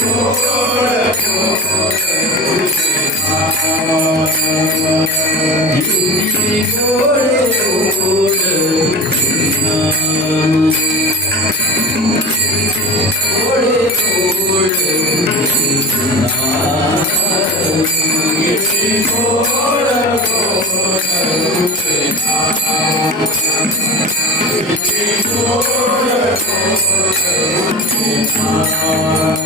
Oh,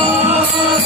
Oh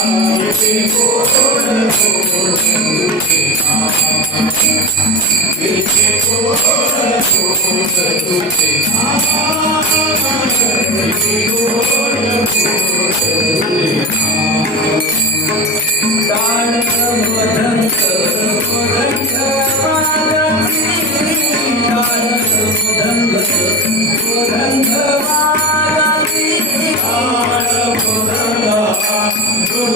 Oh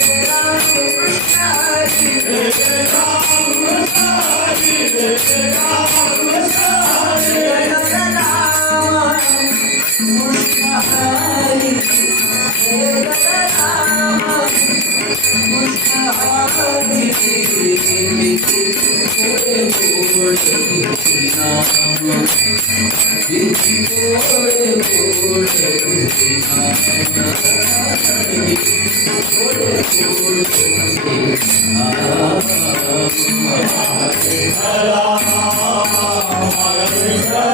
Thank you. Lord, Hare Hare